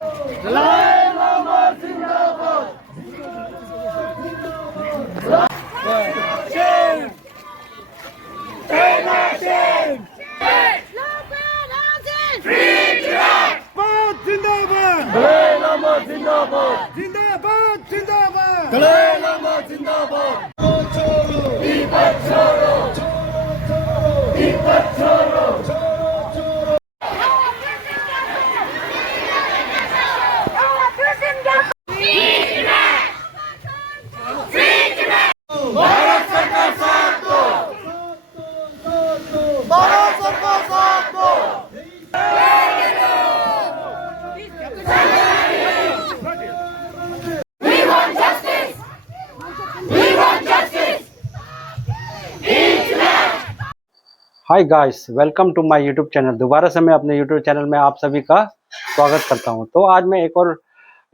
दलाई लामा जिंदाबाद। दलाई लामा जिंदाबाद, जिंदाबाद जिंदाबाद। दलाई लामा जिंदाबाद। तिब्बत छोड़ो, तिब्बत छोड़ो। भारत सरकार साथ दो, भारत सरकार साथ दो। We want justice. We want justice. Hi guys, welcome to my YouTube channel. दोबारा से मैं अपने यूट्यूब चैनल में आप सभी का स्वागत करता हूं। तो आज मैं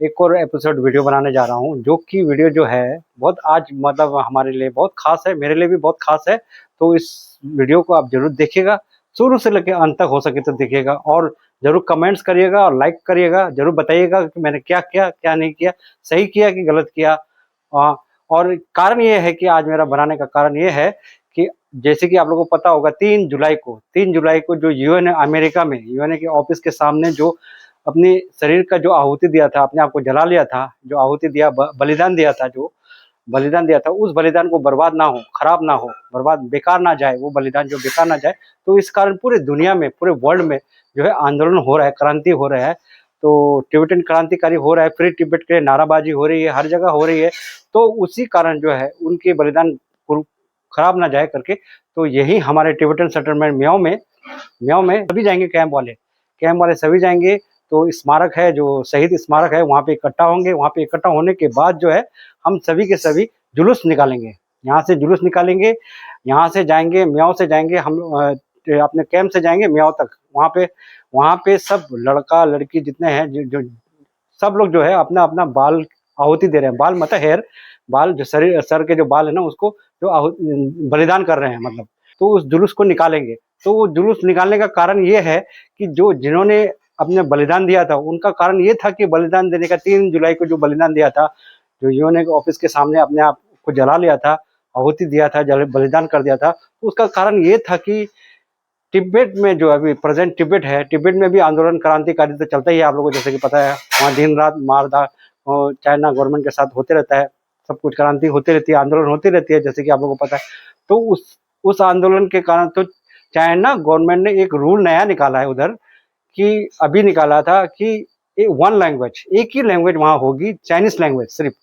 एक और एपिसोड वीडियो बनाने जा रहा हूं, जो कि वीडियो जो है बहुत आज मतलब हमारे लिए बहुत खास है, मेरे लिए भी बहुत खास है। तो इस वीडियो को आप जरूर देखिएगा, शुरू से लेकर अंत तक हो सके तो देखिएगा, और जरूर कमेंट्स करिएगा और लाइक करिएगा। जरूर बताइएगा कि मैंने क्या किया, क्या नहीं किया, सही किया कि गलत किया। और कारण ये है कि आज मेरा बनाने का कारण ये है कि जैसे कि आप लोगों को पता होगा, 3 जुलाई को जो यूएन अमेरिका में यूएन के ऑफिस के सामने जो अपनी शरीर का जो आहुति दिया था, अपने आप को जला लिया था, जो आहुति दिया, बलिदान दिया था, जो बलिदान दिया था, उस बलिदान को बर्बाद ना हो, खराब ना हो, बर्बाद बेकार ना जाए, वो बलिदान जो बेकार ना जाए। तो इस कारण पूरे दुनिया में, पूरे वर्ल्ड में जो है आंदोलन हो रहा है, क्रांति हो रहा है। तो टिबेटन क्रांतिकारी हो रहा है, फ्री तिब्बत के लिए नाराबाजी हो रही है, हर जगह हो रही है। तो उसी कारण जो है उनके बलिदान खराब ना जाए करके, तो यही हमारे टिबेटन सेटलमेंट म्याओ में सभी जाएंगे, कैंप वाले सभी जाएंगे। तो स्मारक है, जो शहीद स्मारक है, वहाँ पे इकट्ठा होंगे। वहाँ पे इकट्ठा होने के बाद जो है हम सभी के सभी जुलूस निकालेंगे, यहाँ से जुलूस निकालेंगे, यहाँ से जाएंगे, म्याओ से जाएंगे हम, अपने कैंप से जाएंगे म्याओ तक। वहाँ पे सब लड़का लड़की जितने हैं, जो सब लोग जो है अपना अपना बाल आहुति दे रहे हैं। बाल मतलब हेयर, बाल जो सर के जो बाल है ना, उसको जो बलिदान कर रहे हैं मतलब। तो उस जुलूस को निकालेंगे। तो वो जुलूस निकालने का कारण ये है कि जिन्होंने अपने बलिदान दिया था, उनका कारण ये था कि बलिदान देने का, 3 जुलाई को जो बलिदान दिया था, जो यूएन के ऑफिस के सामने अपने आप को जला लिया था, आहुति दिया था, बलिदान कर दिया था, तो उसका कारण ये था कि तिब्बत में जो अभी प्रेजेंट तिब्बत है, तिब्बत में भी आंदोलन क्रांतिकारी तो चलता ही है, आप लोगों को जैसे कि पता है। वहाँ दिन रात मारधाड़ चाइना गवर्नमेंट के साथ होते रहता है, सब कुछ क्रांति होती रहती है, आंदोलन होती रहती है, जैसे कि आप लोगों को पता है। तो उस आंदोलन के कारण तो चाइना गवर्नमेंट ने एक रूल नया निकाला है उधर, कि अभी निकाला था कि वन लैंग्वेज, एक ही लैंग्वेज वहाँ होगी, चाइनीज लैंग्वेज सिर्फ।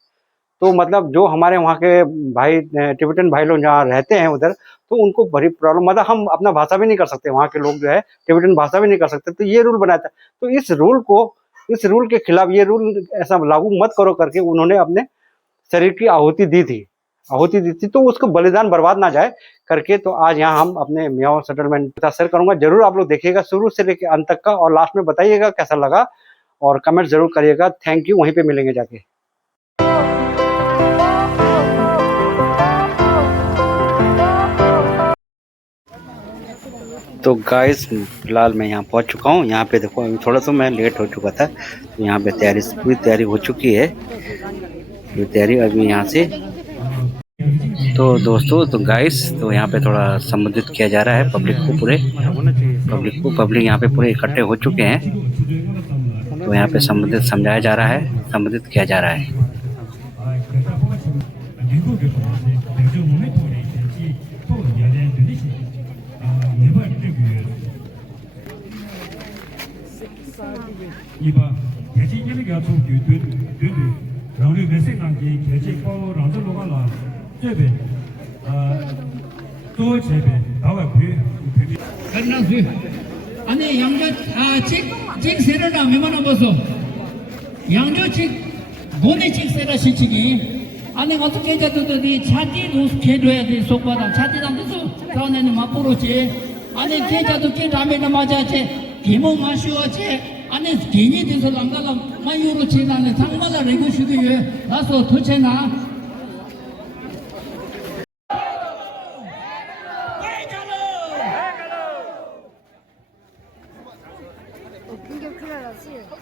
तो मतलब जो हमारे वहाँ के भाई टिबेटन भाई लोग जहाँ रहते हैं उधर, तो उनको बड़ी प्रॉब्लम, मतलब हम अपना भाषा भी नहीं कर सकते, वहाँ के लोग जो है टिबेटन भाषा भी नहीं कर सकते। तो ये रूल बनाया था। तो इस रूल के खिलाफ, ये रूल ऐसा लागू मत करो करके उन्होंने अपने शरीर की आहुति दी थी। तो उसको बलिदान बर्बाद ना जाए करके, तो आज यहाँ हम अपने म्याओ सेटलमेंट का शेयर करूंगा। जरूर आप लोग देखिएगा शुरू से लेकर अंत तक का, और लास्ट में बताइएगा कैसा लगा, और कमेंट जरूर करिएगा। Thank you. वहीं पे मिलेंगे जाके। तो गाइस, फिलहाल मैं यहाँ पहुँच चुका हूँ। यहाँ पे देखो, अभी थोड़ा सा मैं लेट हो चुका था, तो यहाँ पे पूरी तैयारी हो चुकी है। ये तैयारी अभी यहाँ से, तो दोस्तों, तो गाइस, तो यहाँ पे थोड़ा संबोधित किया जा रहा है पब्लिक यहाँ पे पूरे इकट्ठे हो चुके हैं। तो यहाँ पे समझाया जा रहा है, संबोधित किया जा रहा है। 아니 양조 책세를 하면 보소 양조 책 논의 책세라 시치기 아니 어떻게 자도더니 차디 노스케도야 돼 속바다 차디랑 무슨 다운에는 맛보로지 아니 계자도 게 라면을 맞아지 기모 마시오지 아니 괜히 돼서 남가가 마요로 지나네 상마다 레고 시기에 나서 도체나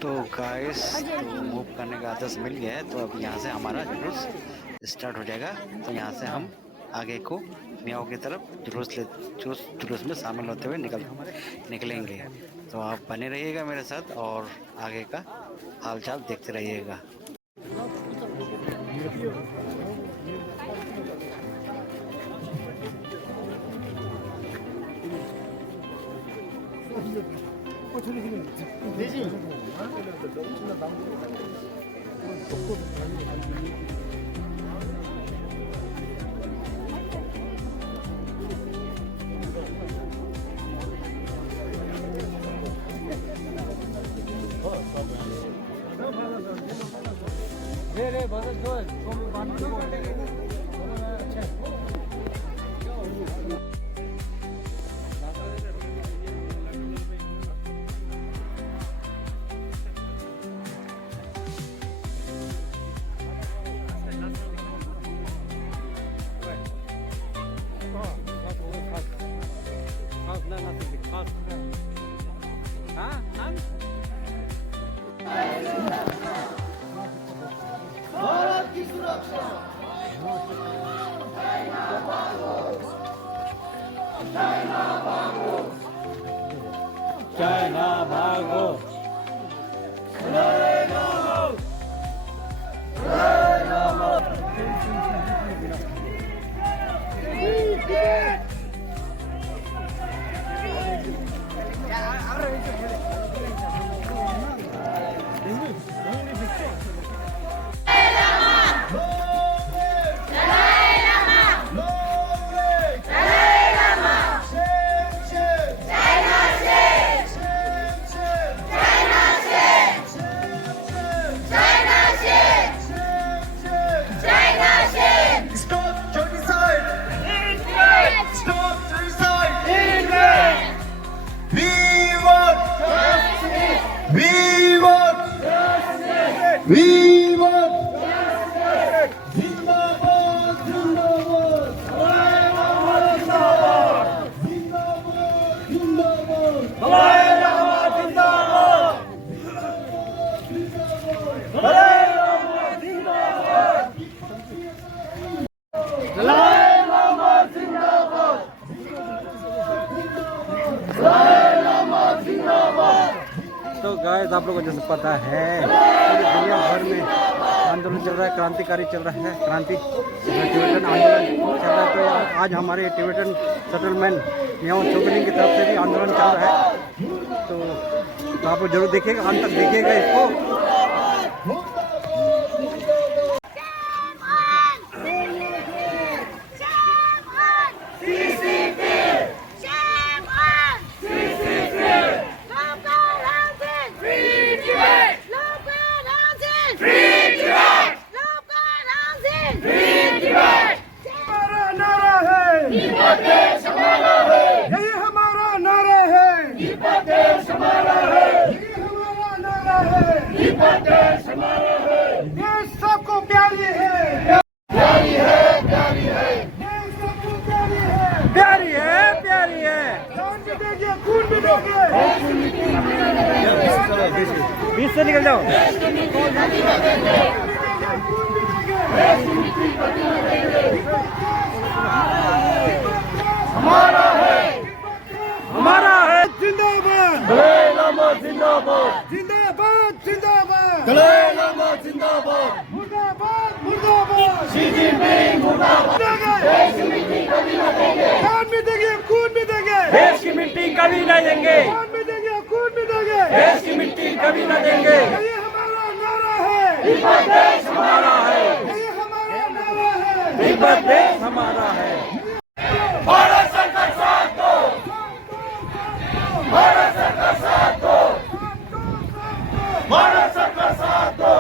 तो गाइस, गाइस, तो मूव करने का आदेश मिल गया है, तो अब यहाँ से हमारा जुलूस स्टार्ट हो जाएगा। तो यहाँ से हम आगे को मियाओ की तरफ जुलूस में शामिल होते हुए निकलेंगे। तो आप बने रहिएगा मेरे साथ और आगे का हालचाल देखते रहिएगा। चाइना भागो, तो गाइस, आप लोगों को जैसे पता है पूरी दुनिया भर में आंदोलन चल रहा है, क्रांतिकारी चल रहा है, टिबेटन आंदोलन चल रहा है। तो आज हमारे टिबेटन सेटलमेंट मियाओ छुगनिंग की तरफ से भी आंदोलन चल रहा है। तो आप लोग जरूर देखिएगा, अंत तक देखिएगा इसको। देश सबको प्यारी है, प्यारी है, प्यारी है, देश सबको प्यारी है, प्यारी है, प्यारी है। जान भी देंगे, खून भी देंगे, 20 से निकल जाओ। हमारा है, हमारा है। जिंदाबाद, दलाई लामा जिंदाबाद, जिंदाबाद, जिंदाबाद, दलाई लामा जिंदाबाद, मुर्दाबाद, मुर्दाबाद, शी जिनपिंग मुर्दाबाद। देश की मिट्टी कभी न देंगे, जान भी देंगे, खून भी देंगे, देश की मिट्टी कभी न देंगे, जान भी देंगे, खून भी देंगे, देश की मिट्टी कभी न देंगे। ये हमारा नारा है, तिब्बत देश हमारा है, ये हमारा नारा है, तिब्बत देश हमारा है। भारत सरकार साथ दो, भारत सरकार साथ दो, भारत सरकार साथ दो।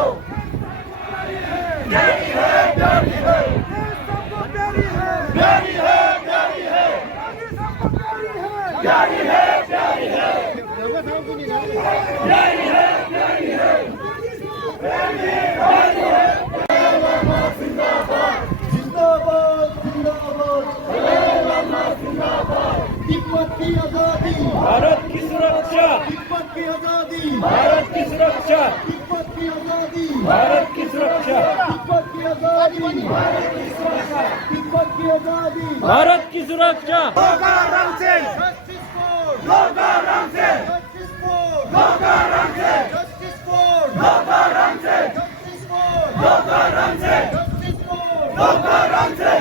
प्यारी है, प्यारी है, सबको प्यारी है, प्यारी है, प्यारी है, सबको प्यारी है, प्यारी है, प्यारी है, प्यारी है, प्यारी है, प्यारी है। जिंदाबाद, जिंदाबाद, जिंदाबाद, की आजादी, भारत की सुरक्षा, तिब्बत की आजादी, भारत की सुरक्षा, तिब्बत की आजादी, भारत की सुरक्षा, लोकारंभ से, जस्टिस फॉर, लोकारंभ से, जस्टिस फॉर, लोकारंभ से, जस्टिस फॉर, लोकारंभ से, जस्टिस फॉर, लोकारंभ से, जस्टिस फॉर, लोकारंभ से,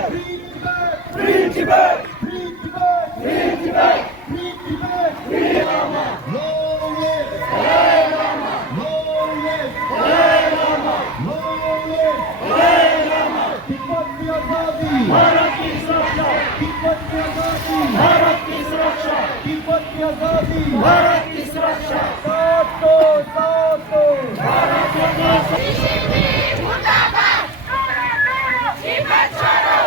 free Tibet, free Tibet, free Tibet, free Tibet, free Tibet, long live, long live, long live, Tibet की आजादी, भारत की सुरक्षा, तिब्बत की आजादी, भारत की सुरक्षा, तिब्बत की आजादी, भारत की सुरक्षा, साथ दो, भारत की आजादी, मुर्दाबाद तिब्बत छोड़ो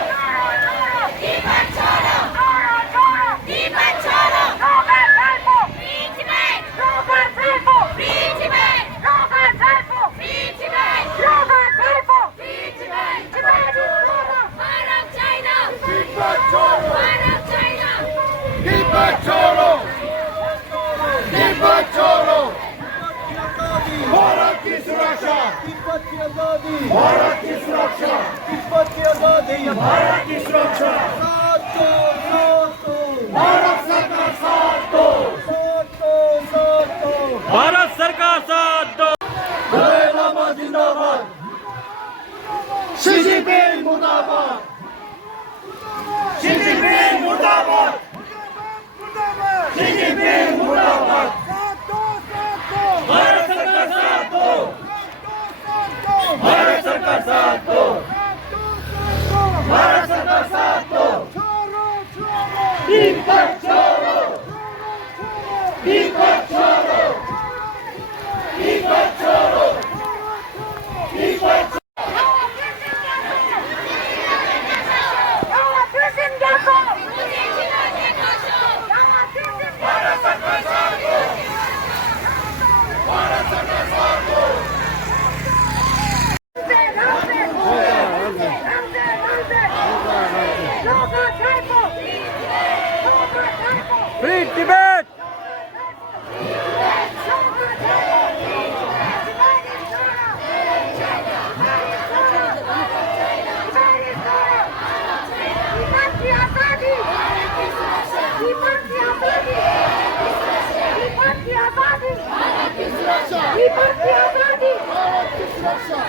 तिब्बत छोड़ो तिब्बत छोड़ो बीच में बीच में भारत चाइना तिब्बत छोड़ो, भारत चाइना तिब्बत छोड़ो, तिब्बत छोड़ो, भारत की सुरक्षा, तिब्बत की आजादी, भारत की सुरक्षा, तिब्बत की आजादी, भारत की सुरक्षा, साथ दो, भारत सरकार साथ दो, भारत सरकार साथ दो। दलाई लामा जिंदाबाद, शी जिनपिंग मुर्दाबाद, शी जिनपिंग मुर्दाबाद, शी जिनपिंग मुर्दाबाद, भारत सरकार साथ दो, भारत सरकार साथ दो, भारत सरकार साथ दो, तिब्बत छोड़ो, तिब्बत छोड़ो, तिब्बत छोड़ो, तिब्बत भारत सरकार साथ दो, भारत सरकार साथ दो, फ्री तिब्बत,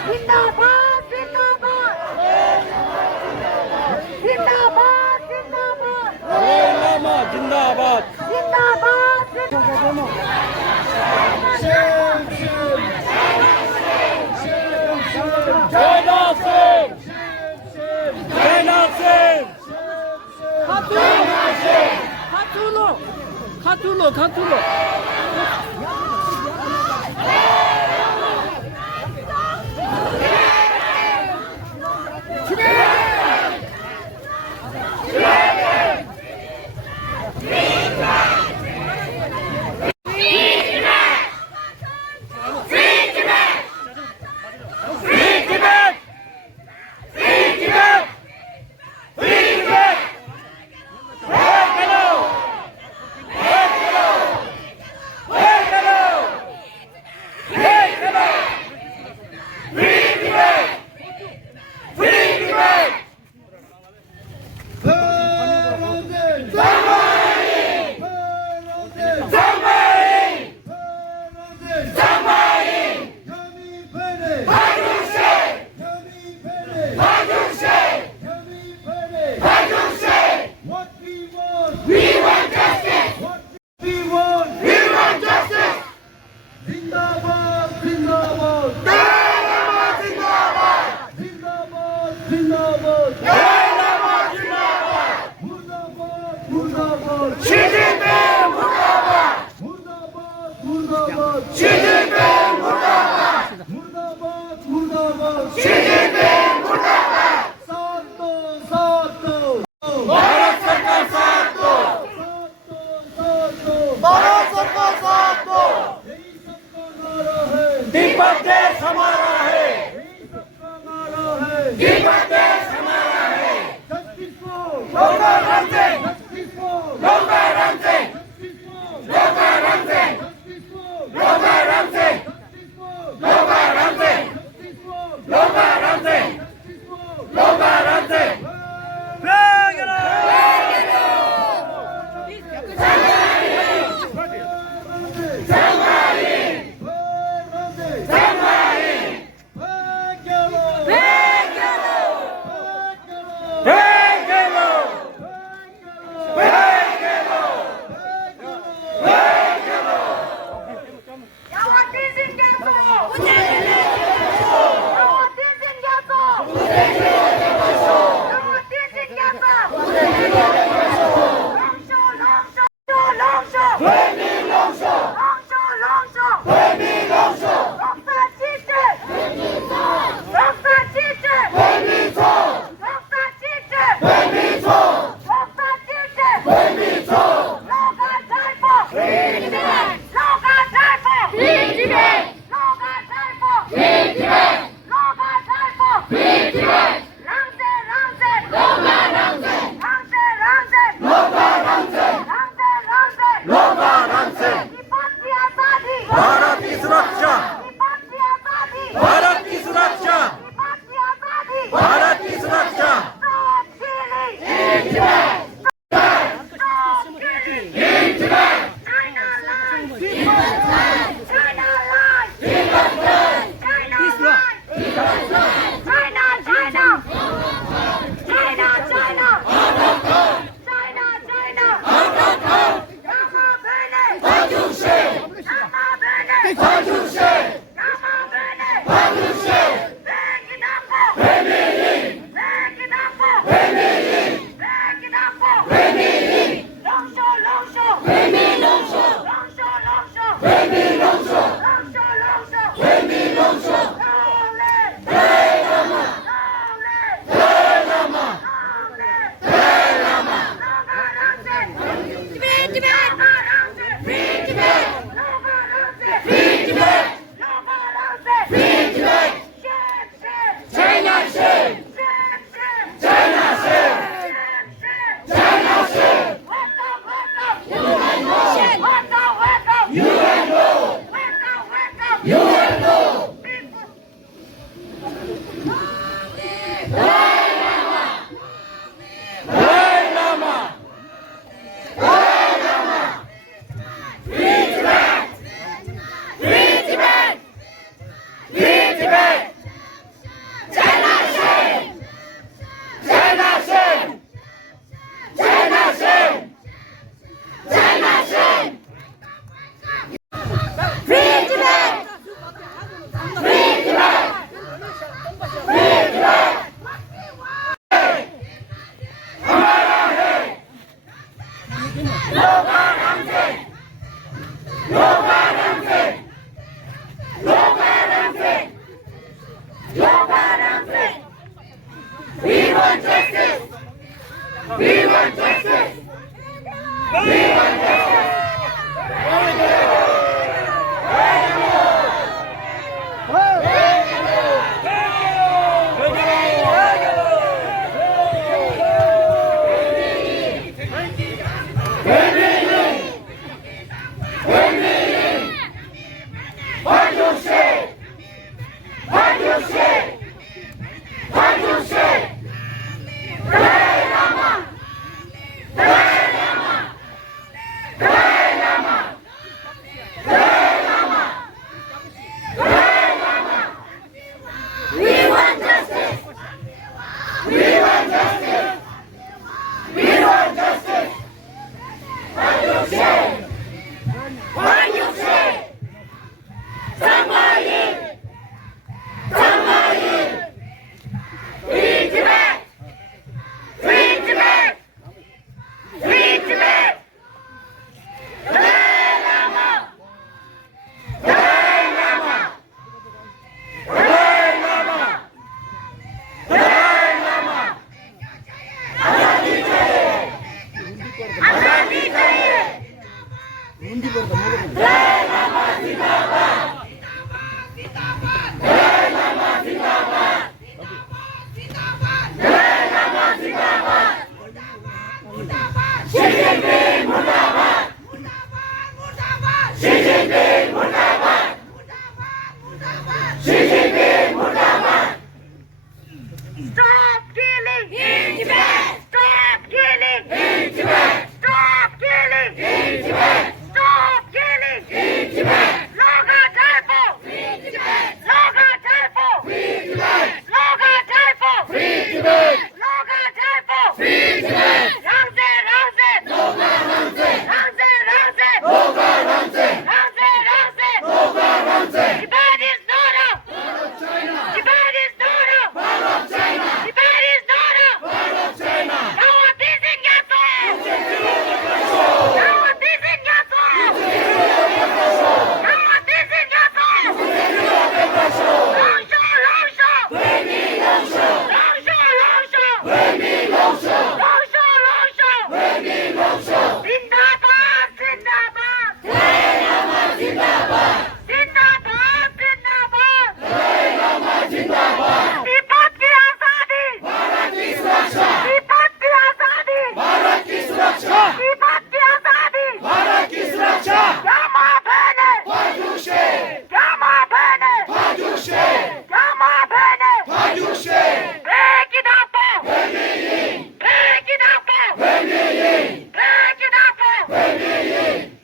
जिंदाबाद जिंदाबाद जिंदाबाद जिंदाबाद दलाई लामा जिंदाबाद। जिंदाबाद चाइना से, चाइना से, खातूलो। तिब्बत देश हमारा है, तिब्बत देश हमारा है, लोकारंभ से, लोकारंभ से, लोकारंभ से, लोकारंभ से, लोकारंभ से, Stop killing! Stop killing! Stop killing! Stop killing! Loga Taipo! Loga Taipo! Loga Taipo! Loga Taipo! Ramse! Ramse! Ramse! Ramse! Tibet is not up! Tibet is not up! Tibet is not up! No one is in Yato! No one is in Yato! No one is in Yato! Zindabad! Zindabad! Zindabad! Zindabad! Tibet की आजादी! तिब्बत की आजादी! तिब्बत की आजादी! क्या माँ बहने! क्या माँ बहने! क्या माँ बहने! बेकिताबो! बेकिताबो! बेकिताबो!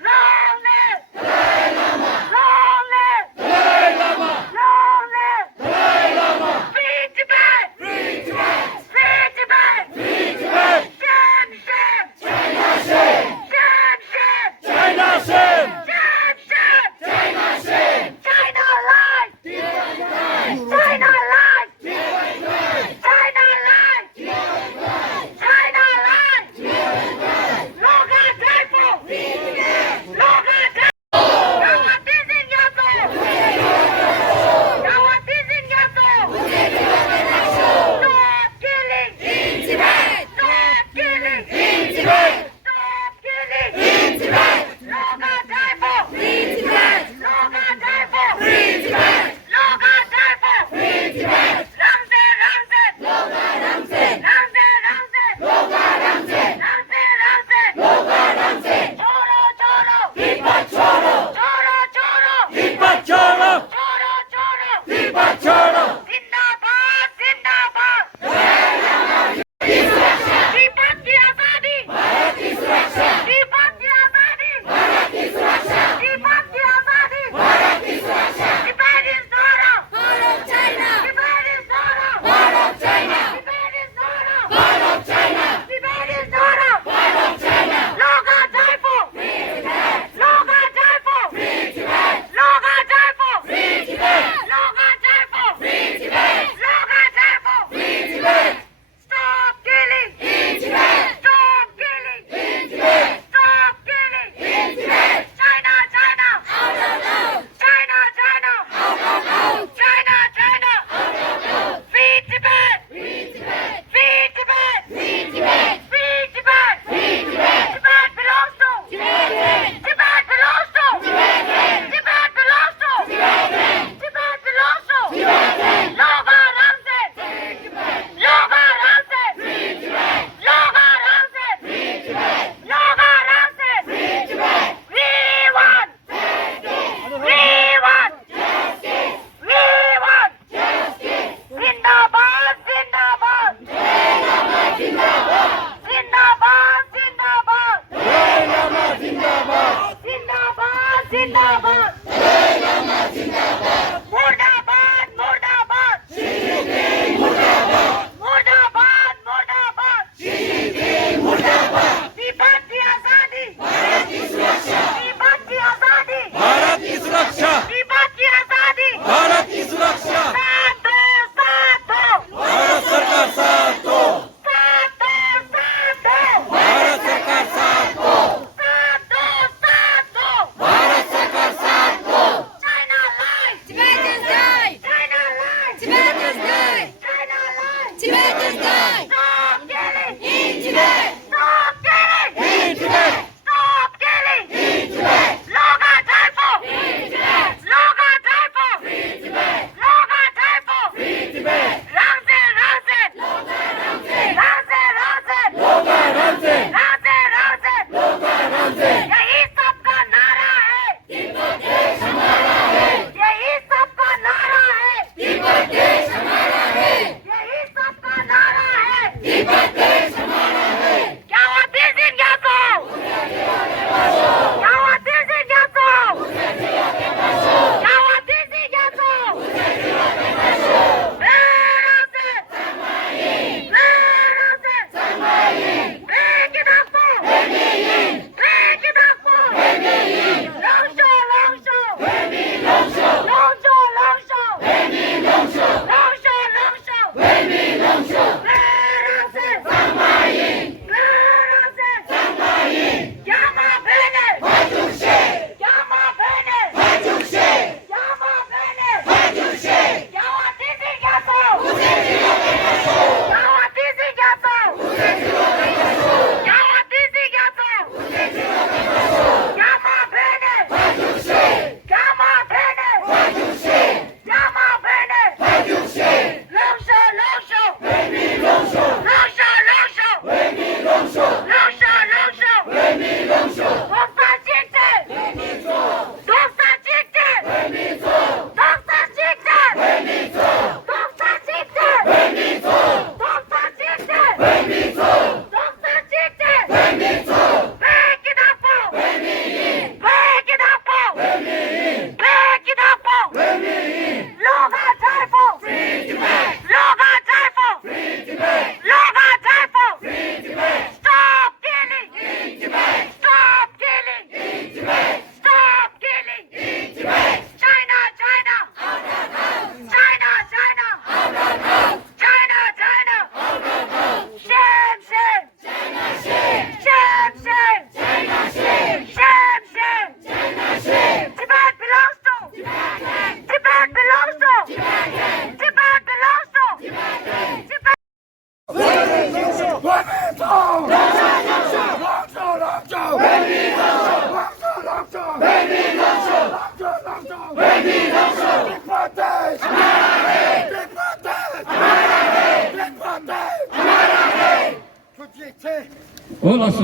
Long live! Long live! Long live! Free Tibet! Free Tibet! Shem! China Shem! China life! China life! China life! Loga Taipo! Loga Taipo! Gawat is in Yato! Gawat is in Yato! Stop killing! Stop killing! Stop killing! Loga Taipo! Loga Taipo! Loga Taipo! Ramse! Choro! Zindabad! Zindabad! Tibet की आजादी! तिब्बत की आजादी! तिब्बत की आजादी! Tibet is not up! Tibet is not up! Tibet is not up! Tibet is not up! Loga Taipo! Loga Taipo! Loga Taipo! Loga Taipo! 올랐어.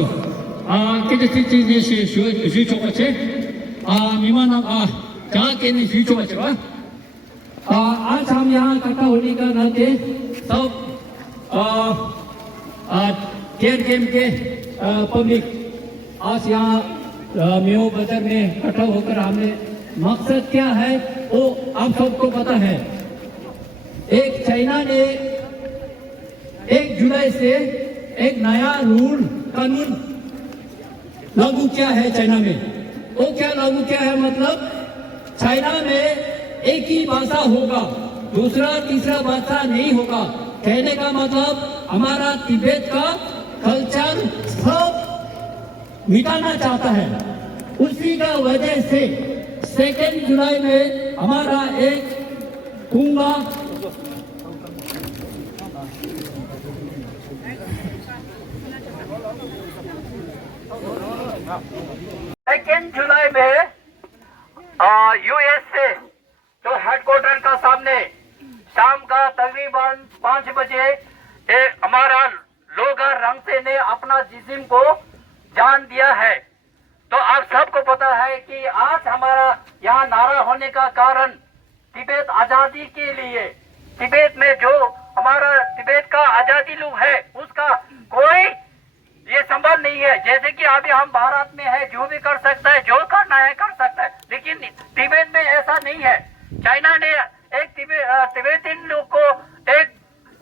깨끗이 슈초가체. 미만한 जाके शीशो बचवा आज हम यहाँ इकट्ठा होने का नाते सब केयर गेम के पब्लिक आज यहाँ मेो बाजार में इकट्ठा होकर हमने मकसद क्या है वो आप सबको पता है। एक चाइना ने 1 जुलाई से एक नया रूल कानून लागू किया है चाइना में। वो क्या लागू किया है मतलब चाइना में एक ही भाषा होगा, दूसरा तीसरा भाषा नहीं होगा। कहने का मतलब हमारा तिब्बत का कल्चर सब मिटाना चाहता है। उसी का वजह से 2 जुलाई में हमारा एक कुंगा जुलाई में यूएसए जो हेडक्वार्टर का सामने शाम का तकरीबन 5 बजे हमारा लोगा रंगसे ने अपना जिस्म को जान दिया है। तो आप सबको पता है कि आज हमारा यहाँ नारा होने का कारण तिब्बत आजादी के लिए, तिब्बत में जो हमारा तिब्बत का आजादी लोग है उसका कोई ये संभव नहीं है। जैसे कि अभी हम भारत में है, जो भी कर सकता है, जो करना है कर सकता है, लेकिन तिब्बत में ऐसा नहीं है। चाइना ने एक तिब्बती लोग को एक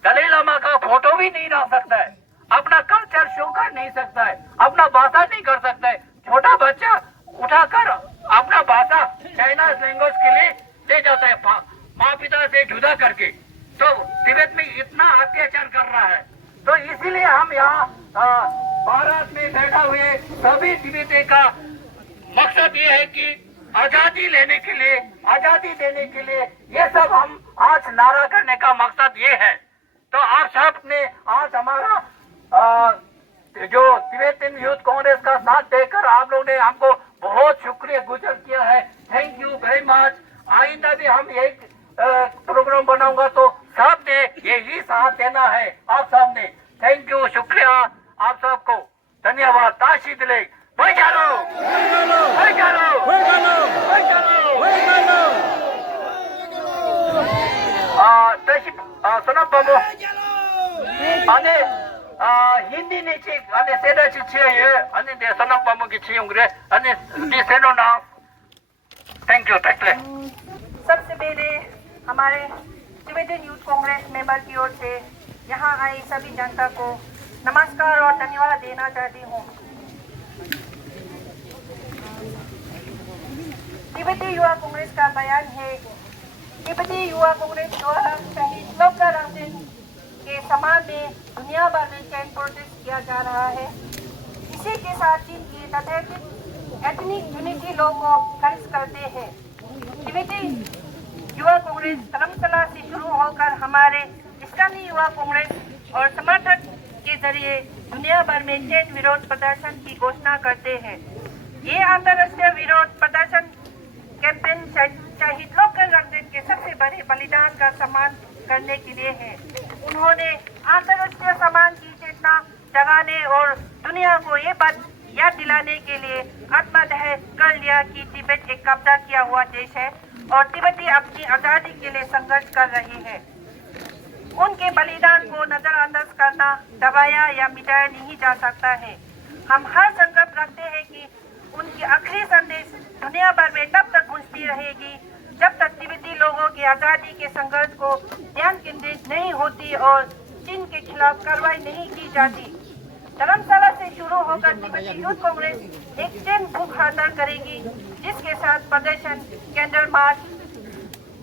दलाई लामा का फोटो भी नहीं डाल सकता है, अपना कल्चर शो कर नहीं सकता है, अपना भाषा नहीं कर सकता है। छोटा बच्चा उठाकर अपना भाषा चाइना लैंग्वेज के लिए ले जाता है माँ पिता से जुदा करके। तो तिब्बत में इतना अत्याचार कर रहा है। तो इसीलिए हम यहाँ भारत में बैठा हुए सभी तिब्बती का मकसद ये है कि आजादी लेने के लिए, आजादी देने के लिए ये सब हम आज नारा करने का मकसद ये है। तो आप सब ने आज हमारा जो तिब्बतन यूथ कांग्रेस का साथ देकर आप लोगों ने हमको बहुत शुक्रिया गुजार किया है। Thank you very much. आइंदा भी हम यही प्रोग्राम बनाऊंगा तो सब ने यही साथ देना है आप सब ने। थैंक यू, शुक्रिया आप सबको, धन्यवाद। ताशी दिले भाई चलो भाई चलो भाई चलो सोनम बाबू अने हिंदी ने चीज अने सेदा चीज ये अने दे सोनम बाबू की चीज उंगरे अने दी सेनो ना। Thank you. सबसे पहले हमारे तिब्बतन यूथ कांग्रेस मेंबर की ओर से यहाँ आई सभी जनता को नमस्कार और धन्यवाद देना चाहती हूँ। तिब्बती युवा कांग्रेस का बयान है, तिब्बती युवा कांग्रेस द्वारा शहीद लोगा रंगसेन के सम्मान में दुनिया भर में चैन प्रोटेस्ट किया जा रहा है। इसी के साथ चीन की तथाकथित एथनिक यूनिटी लॉ को खारिज करते हैं। तिब्बती युवा कांग्रेस धर्मशाला से शुरू होकर हमारे इस्लामी युवा कांग्रेस और समर्थक के जरिए दुनिया भर में चैन विरोध प्रदर्शन की घोषणा करते हैं। ये अंतर्राष्ट्रीय विरोध प्रदर्शन कैंपेन शहीद लोगा रंगसेन के सबसे बड़े बलिदान का सम्मान करने के लिए है। उन्होंने अंतर्राष्ट्रीय सम्मान की चेतना जगाने और दुनिया को ये बात याद दिलाने के लिए आत्मदाह कर लिया कि तिब्बत एक कब्जा किया हुआ देश है और तिब्बती अपनी आजादी के लिए संघर्ष कर रहे हैं। उनके बलिदान को नजरअंदाज करना, दबाया या मिटाया नहीं जा सकता है। हम हर संकल्प रखते हैं कि उनकी आखिरी संदेश दुनिया भर में तब तक गूंजती रहेगी जब तक तिब्बती लोगों की आजादी के संघर्ष को ध्यान केंद्रित नहीं होती और चीन के खिलाफ कार्रवाई नहीं की जाती। धर्मशाला से शुरू होकर तिब्बती यूथ कांग्रेस एक चैन भूख हड़ताल करेगी, जिसके साथ प्रदर्शन, कैंडल मार्च,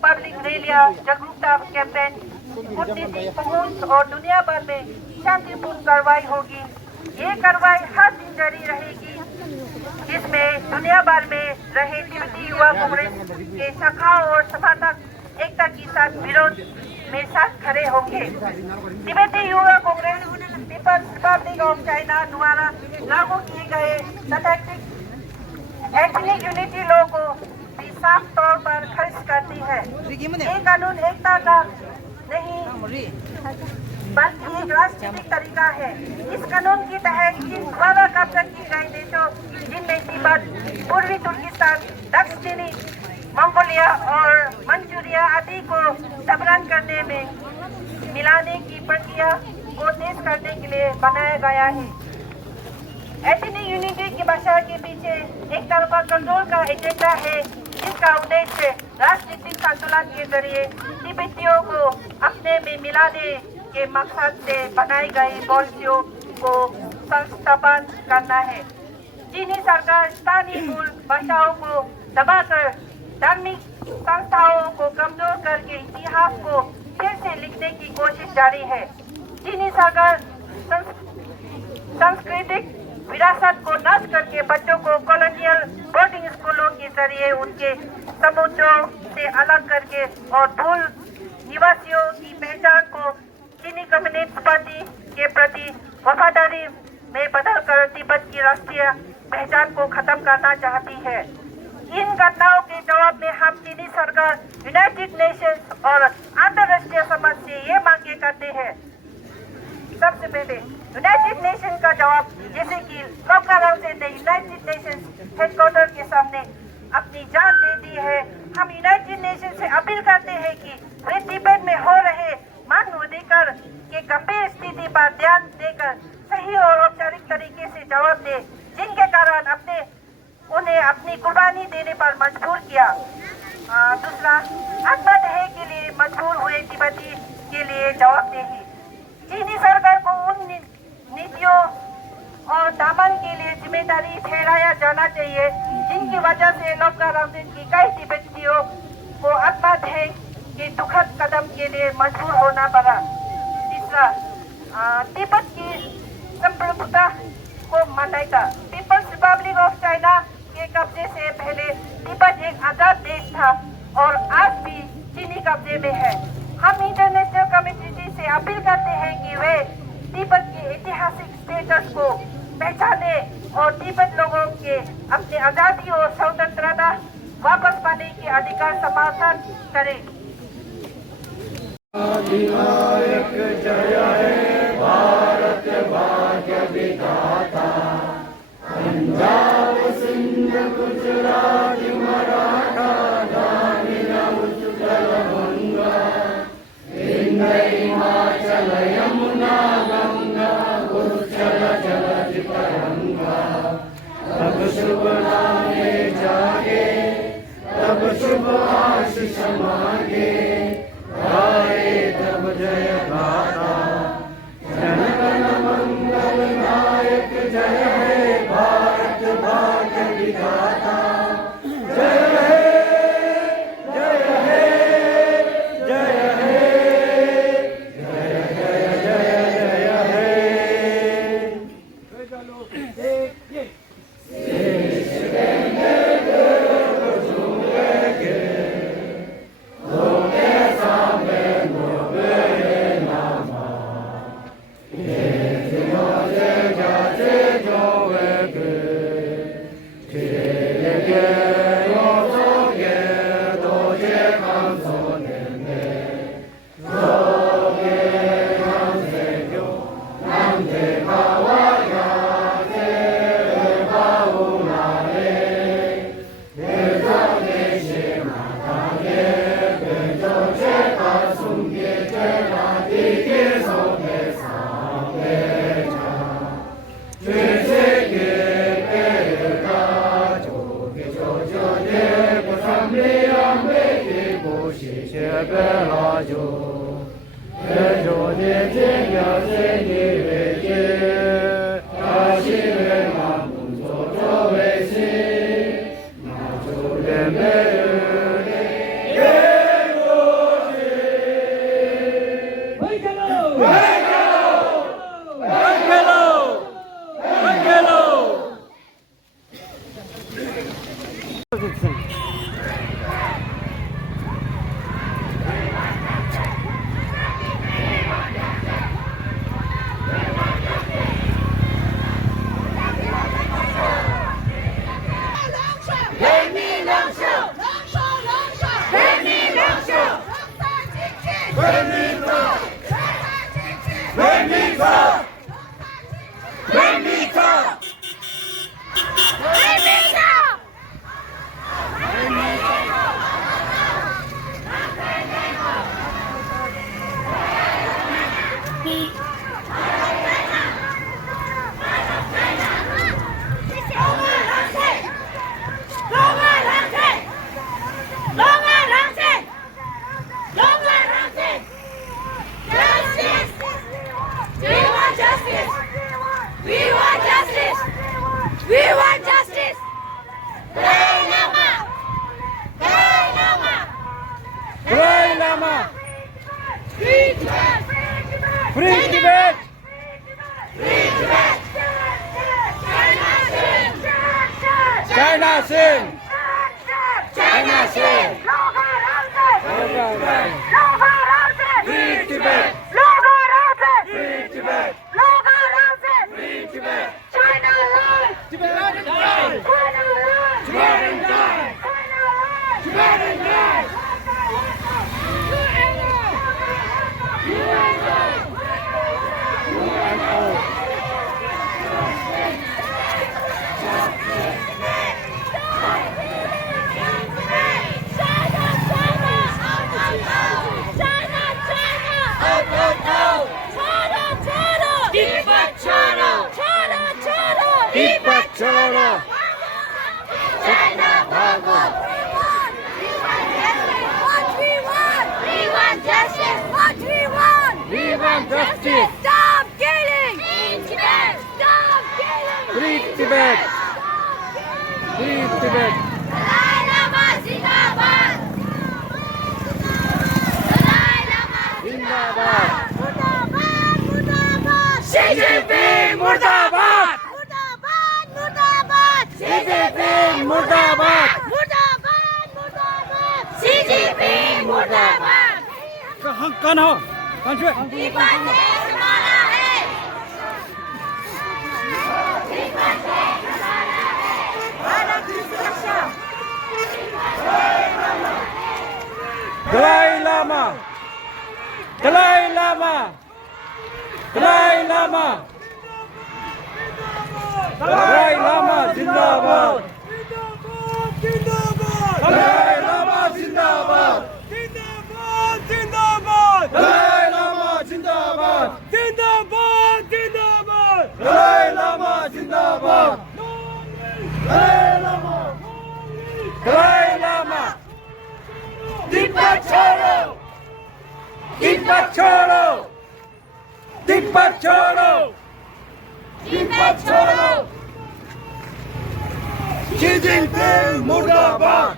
पब्लिक रैलियां, जागरूकता कैंपेन, कूटनीतिक पहुंच और दुनिया भर में शांतिपूर्ण कार्रवाई होगी। ये कार्रवाई हर दिन जारी रहेगी, जिसमें दुनिया भर में रहे तिब्बती युवा कांग्रेस के शाखाओं और समर्थक एकता के साथ विरोध में साथ खड़े होंगे। तिब्बती युवा Congress People's Republic of China द्वारा लागू किए गए तथाकथित एथनिक यूनिटी लॉ को भी साफ तौर पर खारिज करती है। ये कानून एकता का नहीं बल्कि एक राजनीतिक तरीका है। इस कानून के तहत जिन द्वारा कब्जा की गई देशों जिनमें तिब्बत, पूर्वी तुर्किस्तान, दक्षिणी मंगोलिया और मंचूरिया आदि को सबरन करने में मिलाने की प्रक्रिया को तेज करने के लिए बनाया गया है। एथनिक यूनिटी की भाषा के पीछे एक तरफा कंट्रोल का एजेंडा है, जिसका उद्देश्य राजनीतिक संतुलन के जरिए तिब्बतियों को अपने में मिलाने के मकसद से बनाई गई पॉलिसियों को संस्थापन करना है। चीनी सरकार स्थानीय मूल भाषाओं को दबाकर धार्मिक संस्थाओं को कमजोर करके इतिहास को फिर से लिखने की कोशिश जारी है। चीनी सरकार सांस्कृतिक विरासत को नष्ट करके बच्चों को कॉलोनियल बोर्डिंग स्कूलों के जरिए उनके समुद्रों से अलग करके और मूल निवासियों की पहचान को चीनी कम्युनिस्ट पार्टी के प्रति वफादारी में बदलकर तिब्बत की राष्ट्रीय पहचान को खत्म करना चाहती है। इन घटनाओं के जवाब में हम चीनी सरकार, यूनाइटेड नेशंस और अंतर्राष्ट्रीय समाज से ये मांगे करते हैं। सबसे पहले यूनाइटेड नेशन का जवाब, जैसे कि लोकराम से यूनाइटेड नेशंस हेडक्वार्टर के सामने अपनी जान दे दी है। हम यूनाइटेड नेशन से अपील करते हैं कि वे तिब्बत में हो रहे मानवाधिकार के गंभीर स्थिति पर ध्यान देकर सही और औपचारिक तरीके से जवाब दे, जिनके कारण उन्हें अपनी कुर्बानी देने पर मजबूर किया। दूसरा, आत्मदाह के लिए मजबूर हुए तिब्बती के लिए जवाबदेही। चीनी सरकार को उन नीतियों और दमन के लिए जिम्मेदारी ठहराया जाना चाहिए जिनकी वजह से लोकराम की कई तिब्बतियों को आत्मदाह के दुखद कदम के लिए मजबूर होना पड़ा। तीसरा, तिब्बत की संप्रभुता को मान्यता। पीपल्स रिपब्लिक ऑफ चाइना के कब्जे से पहले तिब्बत एक आजाद देश था और आज भी चीनी कब्जे में है। हम इंटरनेशनल कम्युनिटी से अपील करते हैं कि वे तिब्बत के ऐतिहासिक स्टेटस को पहचाने और तिब्बत लोगों के अपने आजादी और स्वतंत्रता वापस पाने के अधिकार समर्थन करें। अधिनायक जय हे भारत भाग्य विधाता, पंजाब सिंध गुजरात मराठा द्राविड़ उत्कल बंगा, विंध्य हिमाचल यमुना गंगा, उच्चल जलधि तरंगा। तब शुभ नामे जागे, तब शुभ आशीष मांगे, गाए तब जय गाथा, जन गण मंगल नायक जय हे भारत भाग्य विधाता। जय हे जय हे जय हे जय जय जय जय हे। देश गंगे देव झूमेंगे, लोके सामने डूबे नामा, ये जोजे जाचे जोवेगे, खेलेंगे रोसोगे दोजे काम सोनेंगे, सोगे नाम से क्यों नाम देखा वाया से बाबू नारे, भेजो देशे मातागे, भेजो चेता सुनके चेताती के सोगे सामने जा, जैसे के पेगा जो देव सामने आमे के कोशिश बेला जो दे जेगा से निवेजे, काशी में मामू जो वैसे माचोले मेरे ये गोशे। Free Tibet! China Sing! China Sing! Free Tibet! Free Tibet! Free Tibet! China life! Tibetan die! China life! Tibetan die! China life! Tibetan die! Tibetan China! We want justice! Stop killing! Stop killing! Free Tibet! Free Tibet! Dalai Lama Zindabad! Dalai Lama Zindabad! Murdabad! Murdabad! Xi Jinping Murdabad! Murdabad! Murdabad! Xi Jinping Murdabad! Murdabad! Murdabad! Xi Jinping Murdabad! कौन हो? कौन से? तिब्बत देश हमारा है! भारत की सुरक्षा! दलाई लामा! दलाई लामा! दलाई लामा! दलाई लामा जिंदाबाद! दलाई लामा जिंदाबाद! दलाई लामा जिंदाबाद! दलाई लामा जिंदाबाद! दलाई लामा! दलाई लामा! तिब्बत छोड़ो! तिब्बत छोड़ो! तिब्बत छोड़ो! तिब्बत छोड़ो! Xi Jinping मुर्दाबाद!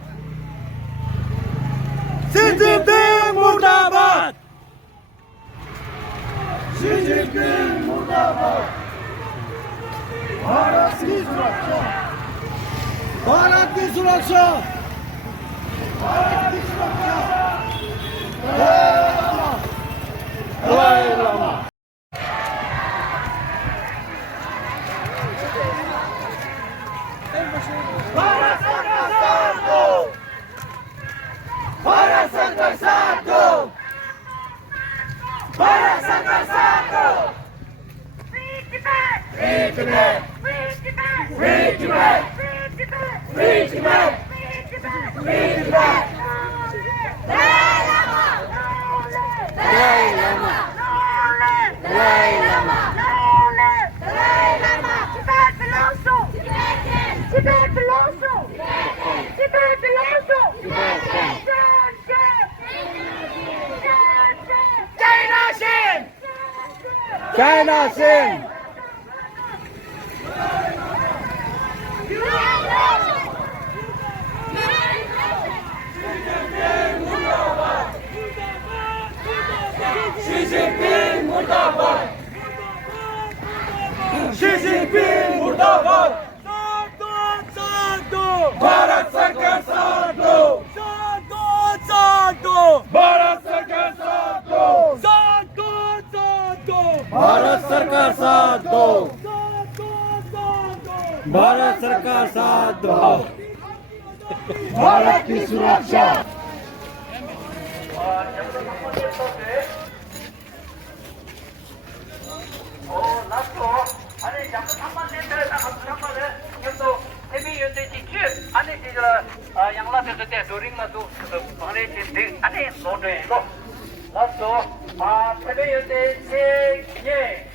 Xi Jinping मुर्दाबाद! Xi Jinping मुर्दाबाद! भारत की सुरक्षा! भारत की सुरक्षा! भारत की सुरक्षा! दलाई लामा! भारत सरकार साथ दो! भारत सरकार साथ दो! भारत सरकार साथ दो! Free Tibet! Free Tibet! Free Tibet! Free Tibet! Free Tibet! Free Tibet! Free Tibet! Free Tibet! Dalai Lama! Dalai Lama! Dalai Lama! Dalai Lama! Tibet belongs to! Tibet belongs to! Tibet belongs to! China Sing! China Sing! Xi Jinping मुर्दाबाद! Xi Jinping मुर्दाबाद! भारत सरकार साथ दो! भारत सरकार साथ दो! भारत सरकार साथ दो! भारत सरकार साथ दो! भारत की सुरक्षा! 아니 자꾸 3만 년대에다 가서 3만에 이것도 해비연대 지출 아니 이거 양라에서 때 도링마도 그 번에 진대 아니 노래로 나도 해비연대 세계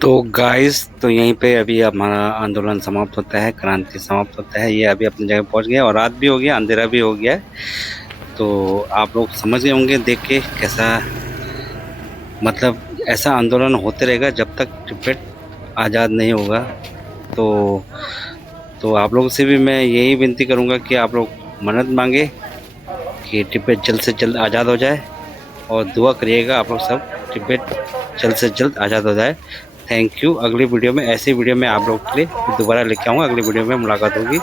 तो गाइस, तो यहीं पे अभी हमारा आंदोलन समाप्त होता है, क्रांति समाप्त होता है। ये अभी अपनी जगह पहुंच गया और रात भी हो गया, अंधेरा भी हो गया है। तो आप लोग समझ गए होंगे देख के कैसा, मतलब ऐसा आंदोलन होते रहेगा जब तक तिब्बत आज़ाद नहीं होगा। तो आप लोगों से भी मैं यही विनती करूंगा कि आप लोग मन्नत मांगे कि तिब्बत जल्द से जल्द आज़ाद हो जाए और दुआ करिएगा आप लोग सब, तिब्बत जल्द से जल्द आज़ाद हो जाए। Thank you. अगली वीडियो में, ऐसी वीडियो में आप लोग के लिए दोबारा लेके आऊँगा। अगली वीडियो में मुलाकात होगी।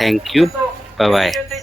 Thank you, bye bye.